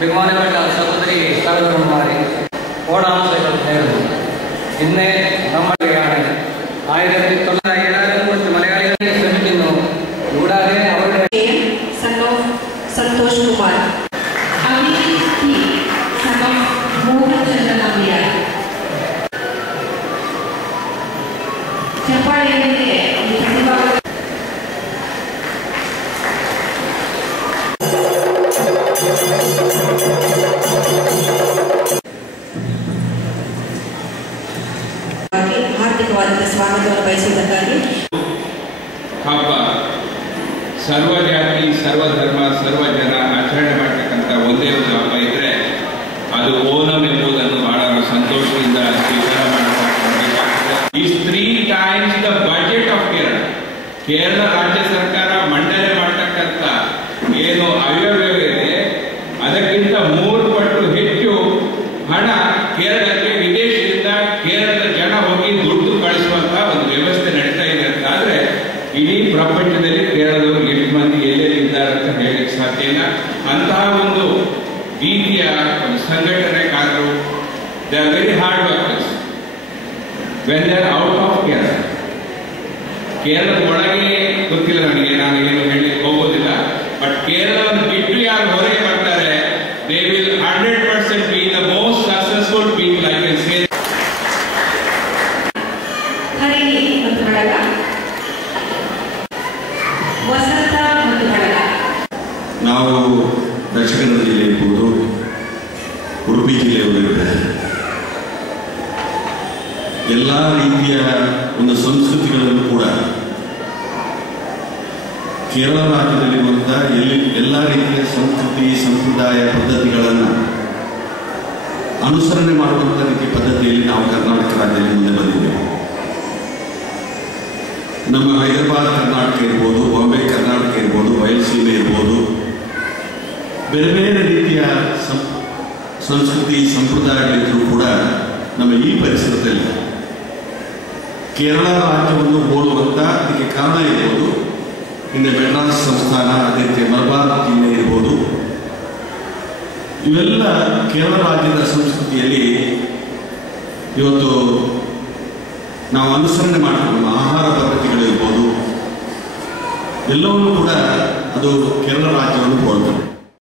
ബഹുമാനപ്പെട്ട സഹോദരി സഹോദരന്മാരെ, ഓണാശംസകൾ നേരുന്നു. ഇന്ന് നമ്മളുടെയാണ് 1970 മലയാളികളെ ശ്രമിക്കുന്നു. കൂടാതെ അവരുടെ സന്തോഷ് കുമാർ, ಹಾರ್ದಿಕವಾದ ಸ್ವಾಗತವನ್ನು ಬಯಸುವುದಕ್ಕಾಗಿ ಹಬ್ಬ ಸರ್ವ ಜಾತಿ ಸರ್ವ ಧರ್ಮ ಸರ್ವ ಜನ ಆಚರಣೆ ಮಾಡತಕ್ಕಂಥ ಒಂದೇ ಒಂದು ಹಬ್ಬ ಇದ್ರೆ ಅದು ಓಣಂ ಎಂಬುದನ್ನು ಬಹಳ ಸಂತೋಷದಿಂದ ಸ್ವೀಕಾರ ಮಾಡಬೇಕಾಗ್ತದೆ. Is 3 times the budget of Kerala. Kerala ರಾಜ್ಯ ಸರ್ಕಾರ ಮಂಡನೆ ಮಾಡತಕ್ಕಂಥ ಏನು ಅವ್ಯವಸ್ಥೆ ಅದಕ್ಕಿಂತ 3 ಪಟ್ಟು ಹೆಚ್ಚು ಹಣ ಕೇರಳಕ್ಕೆ ವಿದೇಶದಿಂದ ಕೇರಳದ ಜನ ಹೋಗಿ ದುಡ್ಡು ಕಳಿಸುವಂತಹ ಒಂದು ವ್ಯವಸ್ಥೆ ನಡೀತಾ ಇದೆ ಅಂತ ಆದ್ರೆ ಇಡೀ ಪ್ರಪಂಚದಲ್ಲಿ ಕೇರಳದವರು ಎಷ್ಟು ಮಂದಿ ಎಲ್ಲೆಲ್ಲಿ ಇದ್ದಾರೆ ಅಂತ ಹೇಳಲಿಕ್ಕೆ ಸಾಧ್ಯ ಇಲ್ಲ. ಅಂತಹ ಒಂದು ರೀತಿಯ ಒಂದು ಸಂಘಟನೆಕಾರರು, they are very hard workers when they are out of Kerala. ಕೇರಳದ ಒಳಗೆ ಗೊತ್ತಿಲ್ಲ ನನಗೆ, ನಾನು ಏನು ಹೇಳಲಿಕ್ಕೆ ಹೋಗೋದಿಲ್ಲ. ಬಟ್ ಕೇರಳವನ್ನು ಬಿಟ್ಟು ಯಾರು ಹೊರಗೆ ಬರ್ತಾರೆ, they will 100% B the most successful people I can say. Harini ಮತ್ತು ಬಳಗ, ವಸಂತ ಮತ್ತು ಬಳಗ. ನಾವು ದಕ್ಷಿಣ ಕನ್ನಡ ಜಿಲ್ಲೆ ಇರ್ಬೋದು, ಉಡುಪಿ ಜಿಲ್ಲೆಯಲ್ಲಿರ್ಬೋದು, ಎಲ್ಲ ರೀತಿಯ ಒಂದು ಸಂಸ್ಕೃತಿಗಳನ್ನು ಕೂಡ ಕೇರಳ ರಾಜ್ಯದಲ್ಲಿರುವಂಥ ಎಲ್ಲ ರೀತಿಯ ಸಂಸ್ಕೃತಿ ಸಂಪ್ರದಾಯ ಪದ್ಧತಿಗಳನ್ನು ಅನುಸರಣೆ ಮಾಡುವಂಥ ರೀತಿಯ ಪದ್ಧತಿಯಲ್ಲಿ ನಾವು ಕರ್ನಾಟಕ ರಾಜ್ಯದಲ್ಲಿ ಮುಂದೆ ಬಂದಿದ್ದೇವೆ. ನಮ್ಮ ಹೈದರಾಬಾದ್ ಕರ್ನಾಟಕ ಇರ್ಬೋದು, ಬಾಂಬೆ ಕರ್ನಾಟಕ ಇರ್ಬೋದು, ಬಯಲುಸೀಮೆ ಇರ್ಬೋದು, ಬೇರೆ ಬೇರೆ ರೀತಿಯ ಸಂಸ್ಕೃತಿ ಸಂಪ್ರದಾಯಗಳಿದ್ದರೂ ಕೂಡ ನಮ್ಮ ಈ ಪರಿಸರದಲ್ಲಿ ಕೇರಳ ರಾಜ್ಯವನ್ನು ಹೋಲುವಂಥ ಇದಕ್ಕೆ ಕಾರಣ ಇರ್ಬೋದು ಹಿಂದೆ ಮೆಡ್ರಾಸ್ ಸಂಸ್ಥಾನ, ಅದೇ ರೀತಿ ಮಲಬಾರ್ ಜಿಲ್ಲೆ ಇರ್ಬೋದು. ಇವೆಲ್ಲ ಕೇರಳ ರಾಜ್ಯದ ಸಂಸ್ಕೃತಿಯಲ್ಲಿ ಇವತ್ತು ನಾವು ಅನುಸರಣೆ ಮಾಡ್ತೀವಿ. ನಮ್ಮ ಆಹಾರ ಪದ್ಧತಿಗಳಿರ್ಬೋದು ಎಲ್ಲವನ್ನೂ ಕೂಡ ಅದು ಕೇರಳ ರಾಜ್ಯವನ್ನು ಹೋಲ್ತದೆ.